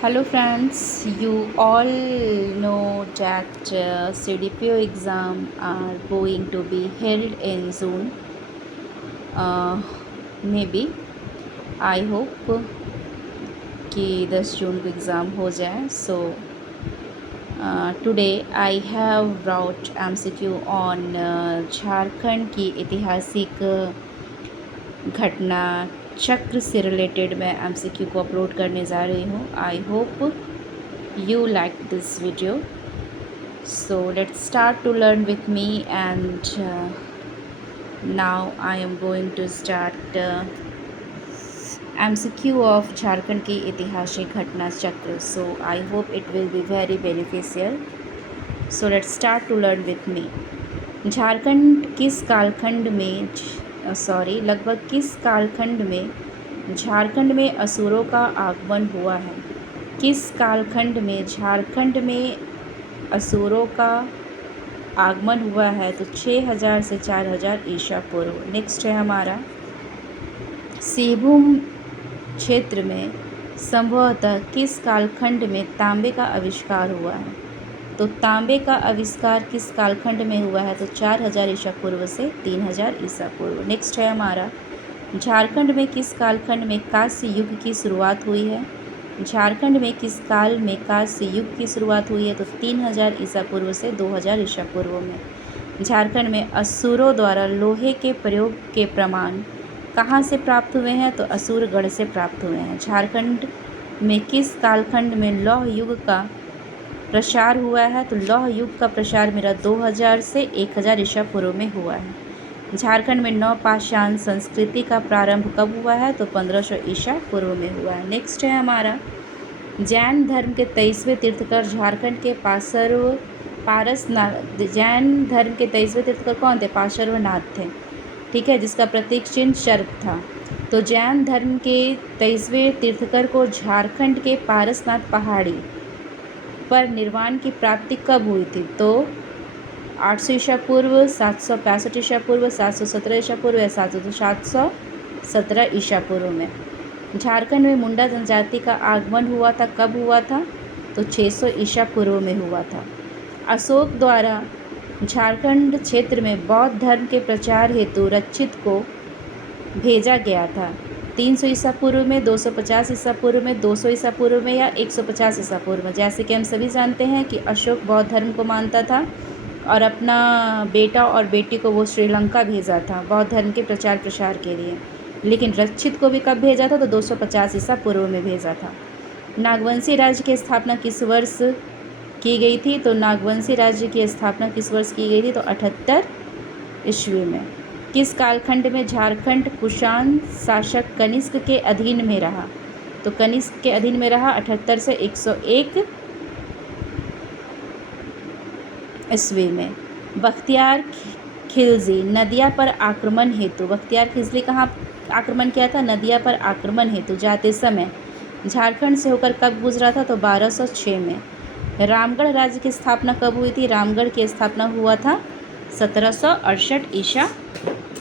Hello friends, you all know that CDPO exam are going to be held in June. Uh, maybe I hope कि 10 जून को exam हो जाए. So today I have brought MCQ on Jharkhand की ऐतिहासिक घटना चक्र से रिलेटेड मैं MCQ को अपलोड करने जा रही हूँ. I hope you like this video. So let's start to learn with me, and now I am going to start MCQ of Jharkhand की ऐतिहासिक घटना चक्र. So I hope it will be very beneficial. So let's start to learn with me. Jharkhand किस कालखंड में लगभग किस कालखंड में झारखंड में असुरों का आगमन हुआ है? किस कालखंड में झारखंड में असुरों का आगमन हुआ है? तो 6000 से 4000 ईसा पूर्व. नेक्स्ट है हमारा सिंहभूम क्षेत्र में संभवतः किस कालखंड में तांबे का आविष्कार हुआ है? तो तांबे का आविष्कार किस कालखंड में हुआ है? तो 4000 ईसा पूर्व से 3000 ईसा पूर्व. नेक्स्ट है हमारा झारखंड में किस कालखंड में कांस्य युग की शुरुआत हुई है? झारखंड में किस काल में कांस्य युग की शुरुआत हुई है? तो 3000 ईसा पूर्व से 2000 ईसा पूर्व में. झारखंड में असुरों द्वारा लोहे के प्रयोग के प्रमाण कहाँ से प्राप्त हुए हैं? तो असुरगढ़ से प्राप्त हुए हैं. झारखंड में किस कालखंड में लौह युग का प्रसार हुआ है? तो लौह युग का प्रसार मेरा 2000 से 1000 ईसा पूर्व में हुआ है. झारखंड में नवपाषाण संस्कृति का प्रारंभ कब हुआ है? तो 1500 ईसा पूर्व में हुआ है. नेक्स्ट है हमारा जैन धर्म के 23वें तीर्थकर झारखंड के जैन धर्म के 23वें तीर्थकर कौन थे? पार्श्वनाथ थे. ठीक है, जिसका प्रतीक चिन्ह सर्प था. तो जैन धर्म के 23वें तीर्थकर को झारखंड के पारसनाथ पहाड़ी पर निर्वाण की प्राप्ति कब हुई थी? तो 800 ईसा पूर्व, 765 ईसा पूर्व, 717 ईसा पूर्व या 717 ईसा पूर्व में. झारखंड में मुंडा जनजाति का आगमन हुआ था, कब हुआ था? तो 600 ईसा पूर्व में हुआ था. अशोक द्वारा झारखंड क्षेत्र में बौद्ध धर्म के प्रचार हेतु रक्षित को भेजा गया था. 300 ईसा पूर्व में, 250 ईसा पूर्व में, 200 ईसा पूर्व में या 150 ईसा पूर्व में. जैसे कि हम सभी जानते हैं कि अशोक बौद्ध धर्म को मानता था और अपना बेटा और बेटी को वो श्रीलंका भेजा था बौद्ध धर्म के प्रचार प्रसार के लिए. लेकिन रक्षित को भी कब भेजा था? तो 250 ईसा पूर्व में भेजा था. नागवंशी राज्य की स्थापना किस वर्ष की गई थी? तो नागवंशी राज्य की स्थापना किस वर्ष की गई थी? तो 78 ईस्वी में. किस कालखंड में झारखंड कुषाण शासक कनिष्क के अधीन में रहा? तो कनिष्क के अधीन में रहा 78 से 101 ईस्वी में. बख्तियार खिलजी नदिया पर आक्रमण हेतु, बख्तियार खिलजी कहाँ आक्रमण किया था? नदिया पर आक्रमण हेतु जाते समय झारखंड से होकर कब गुजरा था? तो 1206 में. रामगढ़ राज्य की स्थापना कब हुई थी? रामगढ़ की स्थापना हुआ था 1768 ईसा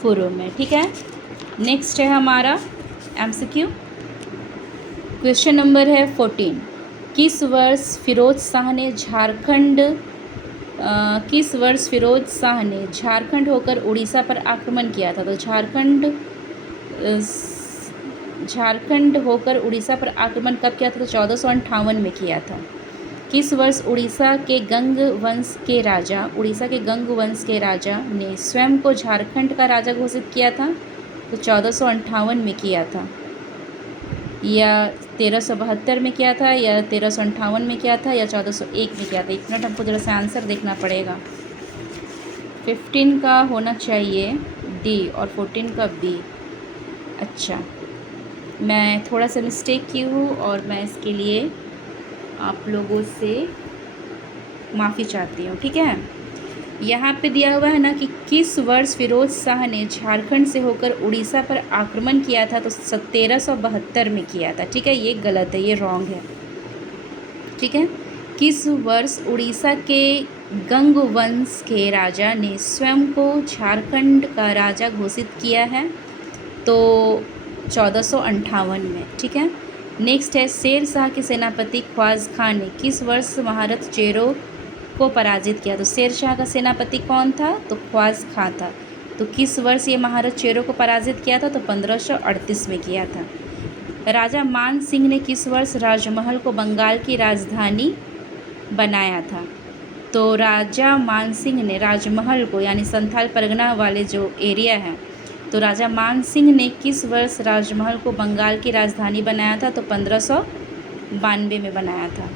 पूर्व में. ठीक है, नेक्स्ट है हमारा MCQ. क्वेश्चन नंबर है 14. किस वर्ष फिरोज शाह ने झारखंड होकर उड़ीसा पर आक्रमण किया था? तो झारखंड होकर उड़ीसा पर आक्रमण कब किया था? तो 1458 में किया था. किस वर्ष उड़ीसा के गंग वंश के राजा ने स्वयं को झारखंड का राजा घोषित किया था? तो 1458 में किया था, या 1372 में किया था, या 1358 में किया था, या 1401 में किया था. एक मिनट, हमको जरा सा आंसर देखना पड़ेगा. 15 का होना चाहिए डी और 14 का बी. अच्छा, मैं थोड़ा सा मिस्टेक की हूँ और मैं इसके लिए आप लोगों से माफ़ी चाहती हूँ. ठीक है, यहाँ पे दिया हुआ है ना कि किस वर्ष फिरोज शाह ने झारखंड से होकर उड़ीसा पर आक्रमण किया था? तो 1372 में किया था. ठीक है, ये गलत है, ये रॉन्ग है. ठीक है, किस वर्ष उड़ीसा के गंग वंश के राजा ने स्वयं को झारखंड का राजा घोषित किया है? तो 1458 में. ठीक है, नेक्स्ट है शेर शाह के सेनापति ख्वाज खान ने किस वर्ष महारथ चेरो को पराजित किया। तो शेर शाह का सेनापति कौन था, तो ख्वाज खां था। तो किस वर्ष ये महारथ चेरो को पराजित किया था, तो 1538 में किया था। राजा मान सिंह ने किस वर्ष राजमहल को बंगाल की राजधानी बनाया था। तो राजा मान सिंह ने राजमहल को, यानी संथाल परगना वाले जो एरिया है, तो राजा मान सिंह ने किस वर्ष राजमहल को बंगाल की राजधानी बनाया था, तो 1592 में बनाया था।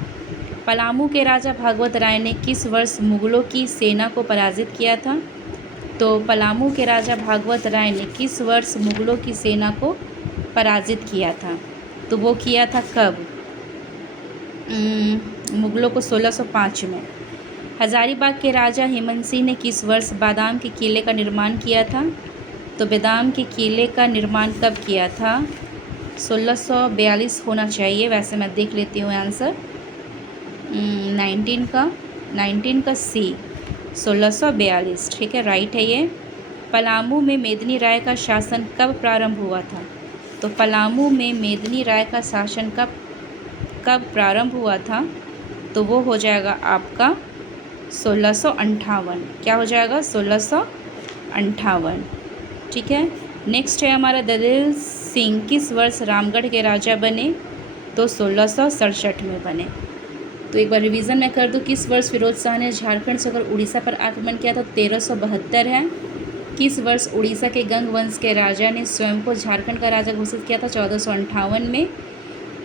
पलामू के राजा भागवत राय ने किस वर्ष मुगलों की सेना को पराजित किया था। तो पलामू के राजा भागवत राय ने किस वर्ष मुगलों की सेना को पराजित किया था, तो वो किया था कब, मुगलों को 1605 में। हजारीबाग के राजा हेमंत सिंह ने किस वर्ष बादाम के किले का निर्माण किया था। तो बादाम के किले का निर्माण कब किया था, 1642 होना चाहिए, वैसे मैं देख लेती हूँ आंसर। 19 का सी 1642, ठीक है, राइट है ये। पलामू में मेदिनी राय का शासन कब प्रारंभ हुआ था। तो पलामू में मेदिनी राय का शासन कब प्रारंभ हुआ था, तो वो हो जाएगा आपका 1658। क्या हो जाएगा, 1658, ठीक है। नेक्स्ट है हमारा दलेल सिंह किस वर्ष रामगढ़ के राजा बने। तो 1667 में बने। तो एक बार रिवीजन मैं कर दूँ, किस वर्ष फिरोज शाह ने झारखंड से होकर उड़ीसा पर आक्रमण किया था, 1372 है। किस वर्ष उड़ीसा के गंग वंश के राजा ने स्वयं को झारखंड का राजा घोषित किया था, 1458 में।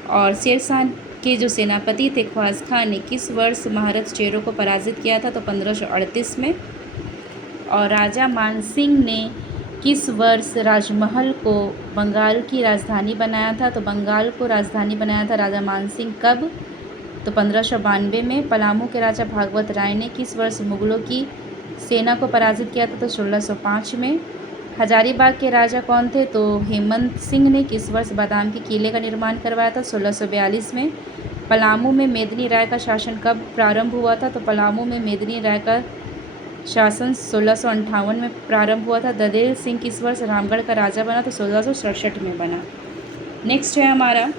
और शेर शाह के जो सेनापति थे ख्वाज खान ने किस वर्ष महारथ चेरो को पराजित किया था, तो 1538 में। और राजा मान सिंह ने किस वर्ष राजमहल को बंगाल की राजधानी बनाया था। तो बंगाल को राजधानी बनाया था राजा मान सिंह कब, तो 1592 में। पलामू के राजा भागवत राय ने किस वर्ष मुगलों की सेना को पराजित किया था, तो 1605 में। हजारीबाग के राजा कौन थे, तो हेमंत सिंह ने किस वर्ष बादाम के किले का निर्माण करवाया था, 1642 में। पलामू में मेदिनी राय का शासन कब प्रारंभ हुआ था। तो पलामू में मेदिनी राय का शासन 1658 में प्रारंभ हुआ था। दलेल सिंह किस वर्ष रामगढ़ का राजा बना, तो 1667 में बना। नेक्स्ट है हमारा,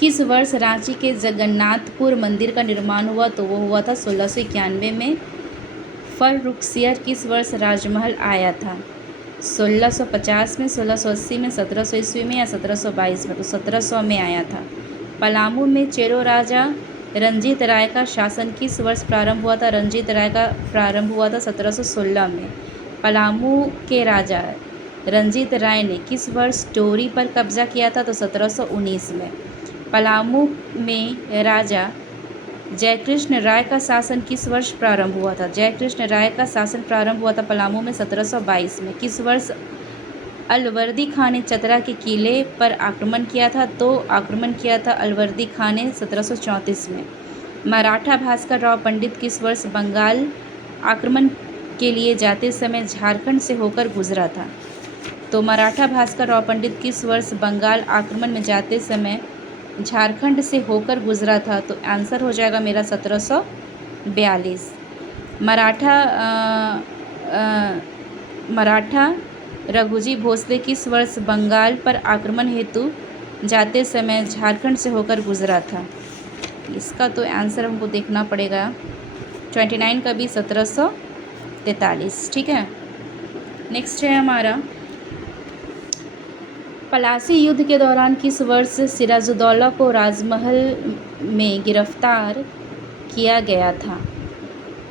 किस वर्ष रांची के जगन्नाथपुर मंदिर का निर्माण हुआ। तो वो हुआ था 1691 में। फर्रुखसियर किस वर्ष राजमहल आया था, 1650 में, 1680 में, 1700 ईस्वी में या 1722 में। तो 1700 में आया था। पलामू में चेरो राजा रंजीत राय का शासन किस वर्ष प्रारंभ हुआ था। रंजीत राय का प्रारंभ हुआ था 1716 में। पलामू के राजा रंजीत राय ने किस वर्ष टोरी पर कब्जा किया था, तो 1719 में। पलामू में राजा जयकृष्ण राय का शासन किस वर्ष प्रारंभ हुआ था। जयकृष्ण राय का शासन प्रारंभ हुआ था पलामू में 1722 में। किस वर्ष अलवर्दी खां ने चतरा के किले पर आक्रमण किया था। तो आक्रमण किया था अलवर्दी खां ने 1734 में। मराठा भास्कर राव पंडित किस वर्ष बंगाल आक्रमण के लिए जाते समय झारखंड से होकर गुजरा था। तो मराठा भास्कर राव पंडित किस वर्ष बंगाल आक्रमण में जाते समय झारखंड से होकर गुजरा था। तो आंसर हो जाएगा मेरा 1742। मराठा रघुजी भोसले किस वर्ष बंगाल पर आक्रमण हेतु जाते समय झारखंड से होकर गुजरा था। इसका तो आंसर हमको देखना पड़ेगा। 29 का भी 1743, ठीक है। नेक्स्ट है हमारा, पलासी युद्ध के दौरान किस वर्ष सिराजुद्दौला को राजमहल में गिरफ्तार किया गया था।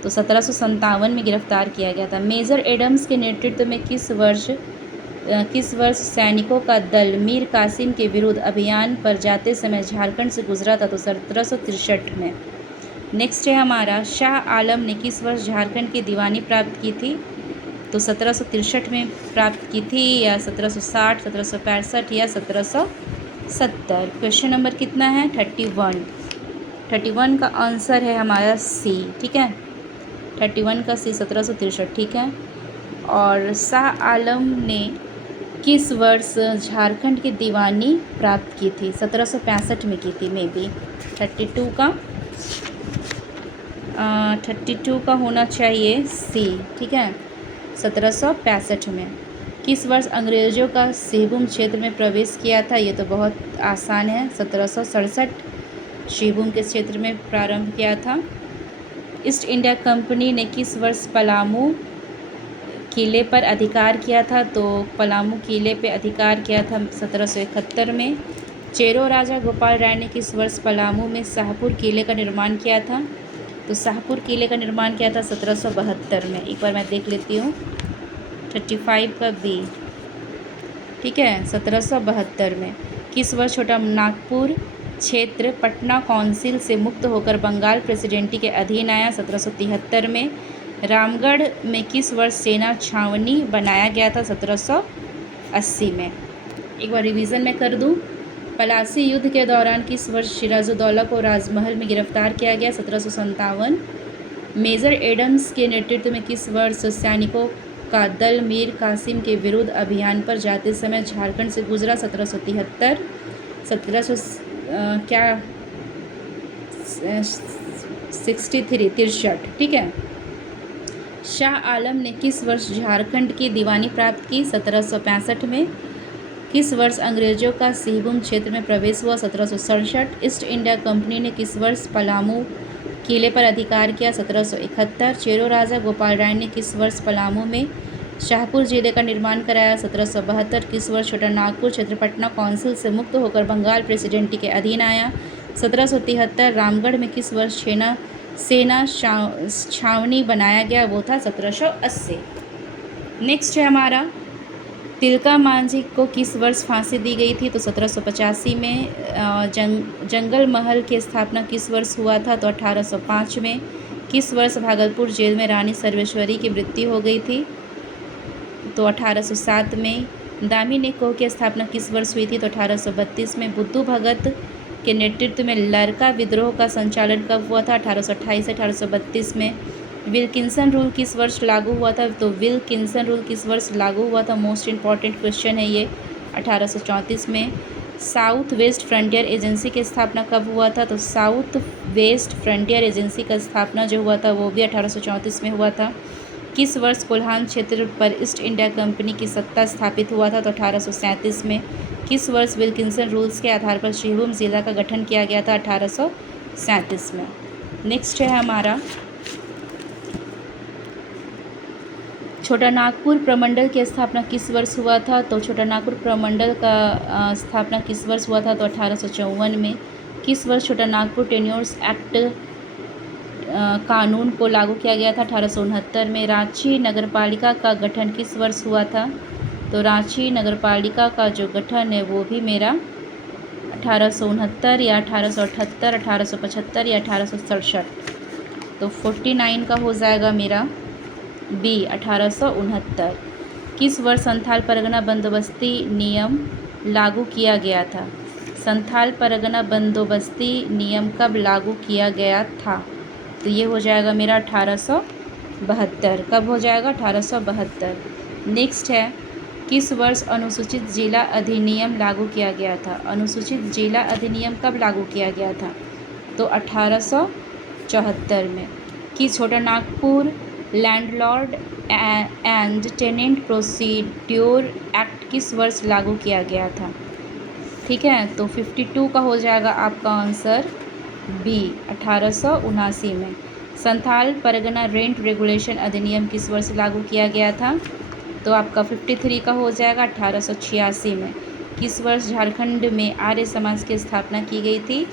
तो 1757 में गिरफ्तार किया गया था। मेजर एडम्स के नेतृत्व में किस वर्ष सैनिकों का दल मीर कासिम के विरुद्ध अभियान पर जाते समय झारखंड से गुजरा था। तो 1763 में। नेक्स्ट है हमारा, शाह आलम ने किस वर्ष झारखंड की दीवानी प्राप्त की थी। तो 1763 में प्राप्त की थी, या 1760, 1765 या 1770। क्वेश्चन नंबर कितना है, 31 का आंसर है हमारा सी, ठीक है। 31 का सी 1763, ठीक है। और शाह आलम ने किस वर्ष झारखंड की दीवानी प्राप्त की थी, 1765 में की थी, मे बी 32 का होना चाहिए सी, ठीक है, 1765 में। किस वर्ष अंग्रेजों का सिंहभूम क्षेत्र में प्रवेश किया था? ये तो बहुत आसान है, 1767 सिंहभूम के क्षेत्र में प्रारंभ किया था। ईस्ट इंडिया कंपनी ने किस वर्ष पलामू किले पर अधिकार किया था? तो पलामू किले पे अधिकार किया था 1771 में। चेरो राजा गोपाल राय ने किस वर्ष पलामू में शाहपुर किले का निर्माण किया था? तो शाहपुर किले का निर्माण किया था 1772 में। एक बार मैं देख लेती हूँ, 35 का बी, ठीक है, 1772 में। किस वर्ष छोटा नागपुर क्षेत्र पटना काउंसिल से मुक्त होकर बंगाल प्रेसिडेंसी के अधीन आया? 1773 में। रामगढ़ में किस वर्ष सेना छावनी बनाया गया था? 1780 में। एक बार रिवीजन में कर दूं, पलासी युद्ध के दौरान किस वर्ष सिराजुद्दौला को राजमहल में गिरफ्तार किया गया? 1757। मेजर एडम्स के नेतृत्व में किस वर्ष सैनिकों का दल मीर कासिम के विरुद्ध अभियान पर जाते समय झारखंड से गुजरा? 1773। 63, ठीक है। शाह आलम ने किस वर्ष झारखंड की दीवानी प्राप्त की? 1765 में। किस वर्ष अंग्रेजों का सिंहभूम क्षेत्र में प्रवेश हुआ? 1767। ईस्ट इंडिया कंपनी ने किस वर्ष पलामू किले पर अधिकार किया? 1771। चेरो राजा गोपाल राय ने किस वर्ष पलामू में शाहपुर जिले का निर्माण कराया? 1772। किस वर्ष छोटा नागपुर क्षेत्र पटना काउंसिल से मुक्त होकर बंगाल प्रेसिडेंसी के अधीन आया? 1773। रामगढ़ में किस वर्ष सेना छावनी बनाया गया? वो था 1780। नेक्स्ट है हमारा, तिलका मांझी को किस वर्ष फांसी दी गई थी? तो 1785 में। जंगल महल की स्थापना किस वर्ष हुआ था? तो 1805 में। किस वर्ष भागलपुर जेल में रानी सर्वेश्वरी की मृत्यु हो गई थी? तो 1807 में। दामिनी कोह की स्थापना किस वर्ष हुई थी? तो 1832 में। बुद्धू भगत के नेतृत्व में लरका विद्रोह का संचालन कब हुआ था? 1828 से 1832 में। विल्किंसन रूल किस वर्ष लागू हुआ था? तो विल्किंसन रूल किस वर्ष लागू हुआ था? मोस्ट इम्पॉर्टेंट क्वेश्चन है ये, 1834 में। साउथ वेस्ट फ्रंटियर एजेंसी की स्थापना कब हुआ था? तो साउथ वेस्ट फ्रंटियर एजेंसी का स्थापना जो हुआ था वो भी 1834 में हुआ था। किस वर्ष कोल्हान क्षेत्र पर ईस्ट इंडिया कंपनी की सत्ता स्थापित हुआ था? तो 1837 में। किस वर्ष विल्किंसन रूल्स के आधार पर सिंहभूम जिला का गठन किया गया था? 1837 में। नेक्स्ट है हमारा, छोटा नागपुर प्रमंडल की स्थापना किस वर्ष हुआ था? तो छोटा नागपुर प्रमंडल का स्थापना किस वर्ष हुआ था? तो 1854 में। किस वर्ष छोटा नागपुर टेन्योर्स एक्ट कानून को लागू किया गया था? 1869 में। रांची नगरपालिका का गठन किस वर्ष हुआ था? तो रांची नगरपालिका का जो गठन है वो भी मेरा 1869 या 1878, 1875 या 1867। तो 49 का हो जाएगा मेरा बी, 1869। किस वर्ष संथाल परगना बंदोबस्ती नियम लागू किया गया था? संथाल परगना बंदोबस्ती नियम कब लागू किया गया था? तो ये हो जाएगा मेरा 1872। कब हो जाएगा? 1872। नेक्स्ट है, किस वर्ष अनुसूचित जिला अधिनियम लागू किया गया था? अनुसूचित जिला अधिनियम कब लागू किया गया था? तो 1874 में। कि Chota Nagpur landlord and tenant procedure act किस वर्ष लागू किया गया था? ठीक है, तो 52 का हो जाएगा आपका आंसर बी, 1879 में। संथाल परगना रेंट रेगुलेशन अधिनियम किस वर्ष लागू किया गया था? तो आपका 53 का हो जाएगा 1886 में। किस वर्ष झारखंड में आर्य समाज की स्थापना की गई थी?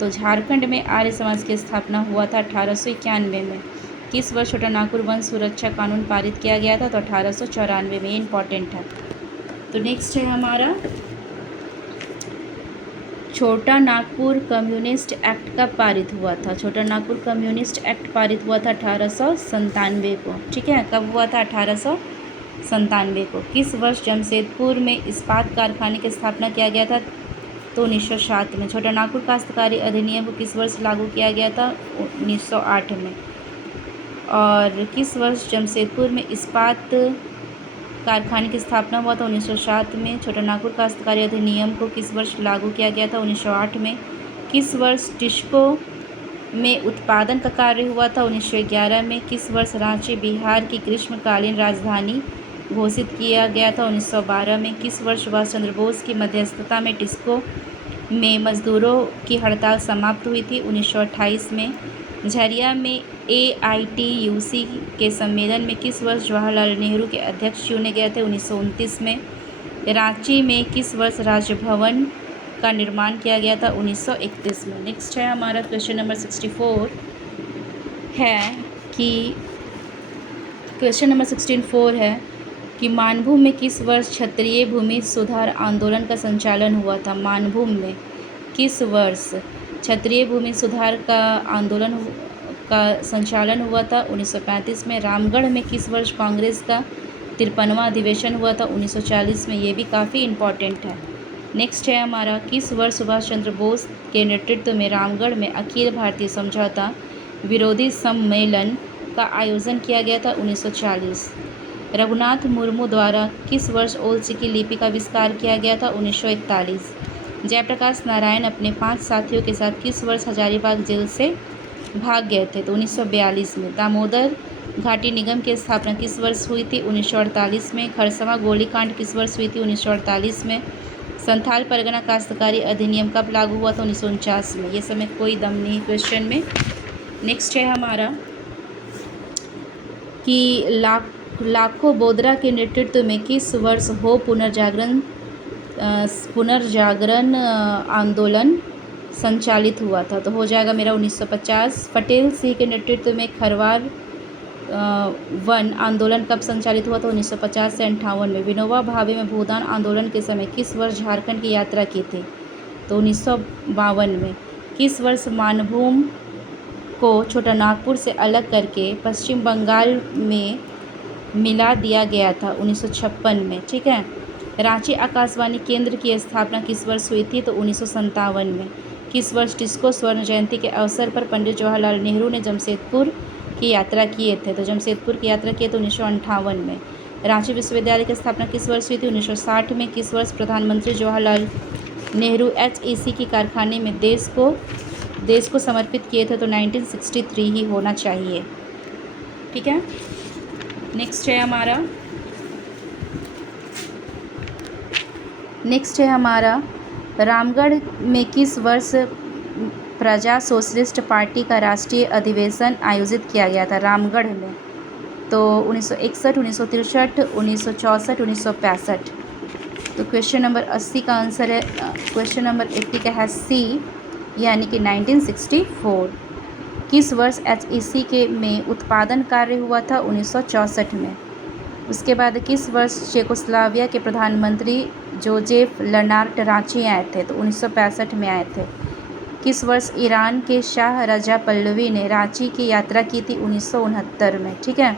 तो झारखंड में आर्य समाज की स्थापना हुआ था 1891 में। किस वर्ष छोटा नागपुर वन सुरक्षा कानून पारित किया गया था? तो 1894 में। इम्पॉर्टेंट है। तो नेक्स्ट है हमारा, छोटा नागपुर कम्युनिस्ट एक्ट कब पारित हुआ था? छोटा नागपुर कम्युनिस्ट एक्ट पारित हुआ था 1897 को। ठीक है, कब हुआ था? 1897 को। किस वर्ष जमशेदपुर में इस्पात कारखाने की स्थापना किया गया था? तो 1907 में। छोटा नागपुर काश्तकारी अधिनियम को किस वर्ष लागू किया गया था? 1908 में। और किस वर्ष जमशेदपुर में इस्पात कारखाने की स्थापना हुआ था? 1907 में। छोटा नागपुर काश्तकारी अधिनियम को किस वर्ष लागू किया गया था? 1908 में। किस वर्ष टिस्को में उत्पादन का कार्य हुआ था? 1911 में। किस वर्ष रांची बिहार की ग्रीष्मकालीन राजधानी घोषित किया गया था 1912 में? किस वर्ष सुभाष चंद्र बोस की मध्यस्थता में टिस्को में मजदूरों की हड़ताल समाप्त हुई थी? 1928 में। झरिया में AITUC के सम्मेलन में किस वर्ष जवाहरलाल नेहरू के अध्यक्ष चुने गए थे? 1929 में। रांची में किस वर्ष राजभवन का निर्माण किया गया था? 1931 में। नेक्स्ट है हमारा क्वेश्चन नंबर 64 है कि मानभूम में किस वर्ष क्षत्रिय भूमि सुधार आंदोलन का संचालन हुआ था? मानभूम में किस वर्ष क्षत्रिय भूमि सुधार का आंदोलन का संचालन हुआ था? 1935 में। रामगढ़ में किस वर्ष कांग्रेस का 53वां अधिवेशन हुआ था? 1940 में। ये भी काफ़ी इम्पॉर्टेंट है। नेक्स्ट है हमारा, किस वर्ष सुभाष चंद्र बोस के नेतृत्व में रामगढ़ में अखिल भारतीय समझौता विरोधी सम्मेलन का आयोजन किया गया था? 1940। रघुनाथ मुर्मू द्वारा किस वर्ष ओल चिकी लिपि का आविष्कार किया गया था? 1941। जयप्रकाश नारायण अपने 5 साथियों के साथ किस वर्ष हजारीबाग जेल से भाग गए थे? तो 1942 में। दामोदर घाटी निगम की स्थापना किस वर्ष हुई थी? 1948 में। खरसवां गोलीकांड किस वर्ष हुई थी? 1948 में। संथाल परगना काश्तकारी अधिनियम कब लागू हुआ था? 1949 में। ये समय कोई दम नहीं क्वेश्चन में। नेक्स्ट है हमारा कि लाखों बोदरा के नेतृत्व में किस वर्ष हो पुनर्जागरण आंदोलन संचालित हुआ था? तो हो जाएगा मेरा 1950। पटेल सिंह के नेतृत्व में खरवार वन आंदोलन कब संचालित हुआ था? 1950 से 58 में। विनोबा भावे में भूदान आंदोलन के समय किस वर्ष झारखंड की यात्रा की थी? तो 1952 में। किस वर्ष मानभूम को छोटा नागपुर से अलग करके पश्चिम बंगाल में मिला दिया गया था? 1956 में। ठीक है। रांची आकाशवाणी केंद्र की स्थापना किस वर्ष हुई थी? तो 1957 में। किस वर्ष टिस्को स्वर्ण जयंती के अवसर पर पंडित जवाहरलाल नेहरू ने जमशेदपुर की यात्रा किए थे? तो जमशेदपुर की यात्रा किए तो 1958 में। रांची विश्वविद्यालय की स्थापना किस वर्ष हुई थी? 1960 में। किस वर्ष प्रधानमंत्री जवाहरलाल नेहरू HEC की कारखाने में देश को समर्पित किए थे? तो 1963 ही होना चाहिए। ठीक है। नेक्स्ट है हमारा रामगढ़ में किस वर्ष प्रजा सोशलिस्ट पार्टी का राष्ट्रीय अधिवेशन आयोजित किया गया था? रामगढ़ में। तो 1961, 1963, 1964, 1965। तो क्वेश्चन नंबर 80 का आंसर है, क्वेश्चन नंबर 80 का है C, यानी कि 1964। किस वर्ष HEC के में उत्पादन कार्य हुआ था? 1964 में। उसके बाद किस वर्ष चेकोस्लोवाकिया के प्रधानमंत्री जोजेफ लर्नार्ट रांची आए थे? तो 1965 में आए थे। किस वर्ष ईरान के शाह रजा पल्लवी ने रांची की यात्रा की थी? 1969 में। ठीक है।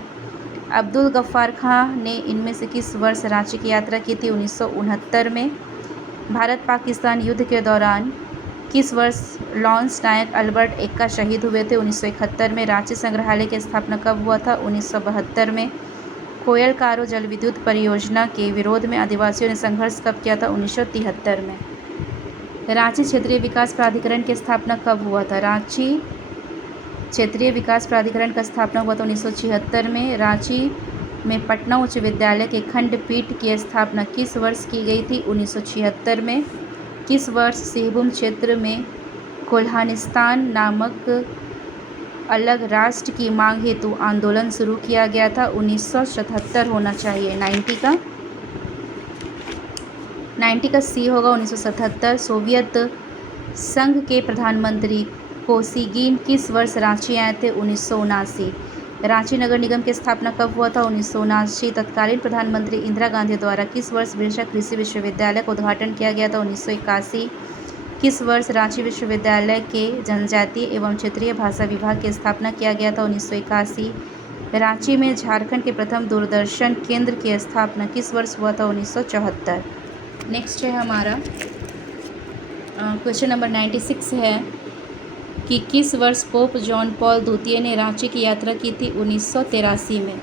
अब्दुल गफ्फार खां ने इनमें से किस वर्ष रांची की यात्रा की थी? 1969 में। भारत पाकिस्तान युद्ध के दौरान किस वर्ष लॉन्स नायक अल्बर्ट एक्का शहीद हुए थे? 1971 में। रांची संग्रहालय की स्थापना कब हुआ था? 1972 में। कोयल कारो जल विद्युत परियोजना के विरोध में आदिवासियों ने संघर्ष कब किया था? 1973 में। रांची क्षेत्रीय विकास प्राधिकरण की स्थापना कब हुआ था? रांची क्षेत्रीय विकास प्राधिकरण का स्थापना हुआ था 1976 में। रांची में पटना उच्च विद्यालय के खंडपीठ की स्थापना किस वर्ष की गई थी? 1976 में। किस वर्ष सिंहभूम क्षेत्र में कोल्हानिस्तान नामक अलग राष्ट्र की मांग हेतु आंदोलन शुरू किया गया था? 1977 होना चाहिए। 90 का C होगा 1977। सोवियत संघ के प्रधानमंत्री कोसिगिन किस वर्ष रांची आए थे? 1979। रांची नगर निगम की स्थापना कब हुआ था? 1979। तत्कालीन प्रधानमंत्री इंदिरा गांधी द्वारा किस वर्ष बिरसा कृषि विश्वविद्यालय का उद्घाटन किया गया था? 1981। किस वर्ष रांची विश्वविद्यालय के जनजातीय एवं क्षेत्रीय भाषा विभाग की स्थापना किया गया था? 1981। रांची में झारखंड के प्रथम दूरदर्शन केंद्र की स्थापना किस वर्ष हुआ था? 1974। नेक्स्ट है हमारा क्वेश्चन नंबर 96 है कि किस वर्ष पोप जॉन पॉल द्वितीय ने रांची की यात्रा की थी? 1983 में।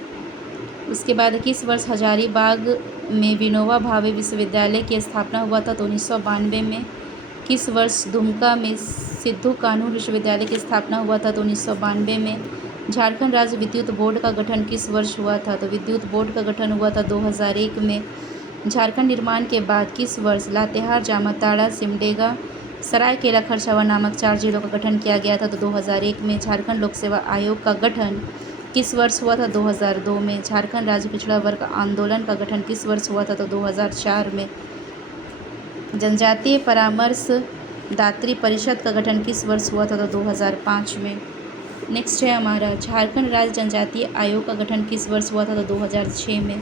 उसके बाद किस वर्ष हजारीबाग में विनोबा भावे विश्वविद्यालय की स्थापना हुआ था? तो 1992 में। किस वर्ष दुमका में सिद्धू कान्हू विश्वविद्यालय की स्थापना हुआ था? तो 1992 में। झारखंड राज्य विद्युत बोर्ड का गठन किस वर्ष हुआ था? तो विद्युत बोर्ड का गठन हुआ था 2001 में। झारखंड निर्माण के बाद किस वर्ष लातेहार, जामताड़ा, सिमडेगा, सरायकेला खरसावां नामक 4 जिलों का गठन किया गया था? तो 2001 में। झारखंड लोक सेवा आयोग का गठन किस वर्ष हुआ था? 2002 में। झारखंड राज्य पिछड़ा वर्ग आंदोलन का गठन किस वर्ष हुआ था? तो 2004 में। जनजातीय परामर्श दात्री परिषद का गठन किस वर्ष हुआ था? तो 2005 में। नेक्स्ट है हमारा झारखंड राज्य जनजातीय आयोग का गठन किस वर्ष हुआ था? तो 2006 में।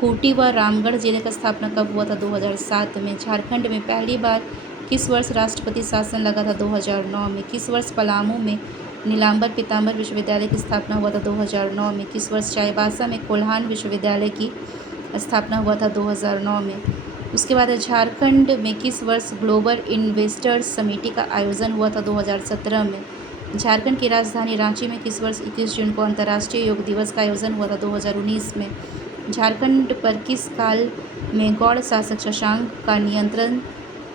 खूंटी व रामगढ़ जिले का स्थापना कब हुआ था? 2007 में। झारखंड में पहली बार किस वर्ष राष्ट्रपति शासन लगा था? 2009 में। किस वर्ष पलामू में नीलांबर पीताम्बर विश्वविद्यालय की स्थापना हुआ था? 2009 में। किस वर्ष चाईबासा में कोल्हान विश्वविद्यालय की स्थापना हुआ था? 2009 में। उसके बाद झारखंड में किस वर्ष ग्लोबल इन्वेस्टर्स समिति का आयोजन हुआ था? 2017 में। झारखंड की राजधानी रांची में किस वर्ष 21 जून को अंतर्राष्ट्रीय योग दिवस का आयोजन हुआ था? 2019 में। झारखंड पर किस काल में गौड़ शासक शशांक का नियंत्रण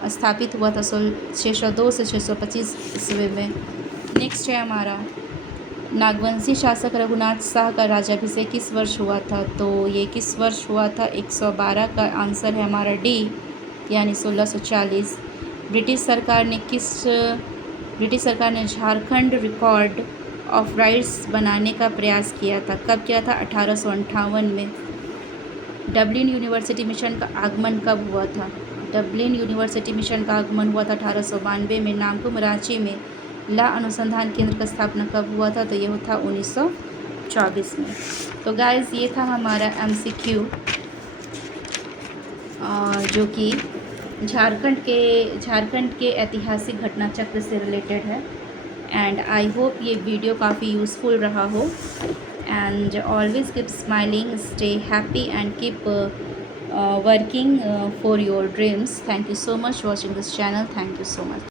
स्थापित हुआ था? 602 से 625 ईस्वी में। नेक्स्ट है हमारा नागवंशी शासक रघुनाथ शाह का राज्याभिषेक किस वर्ष हुआ था? तो ये किस वर्ष हुआ था? 112 का आंसर है हमारा डी, यानी 1640। ब्रिटिश सरकार ने झारखंड रिकॉर्ड ऑफ राइट्स बनाने का प्रयास किया था। कब किया था? 1858 में। डबलिन यूनिवर्सिटी मिशन का आगमन कब हुआ था? डबलिन यूनिवर्सिटी मिशन का आगमन हुआ था 1892 में। नामकुम रांची में ला अनुसंधान केंद्र का स्थापना कब हुआ था? तो ये था 1924 में। तो गाइस ये था हमारा MCQ जो कि झारखंड के ऐतिहासिक घटना चक्र से रिलेटेड है। एंड आई होप ये वीडियो काफ़ी यूज़फुल रहा हो। And always keep smiling, stay happy and keep working for your dreams. Thank you so much for watching this channel. Thank you so much.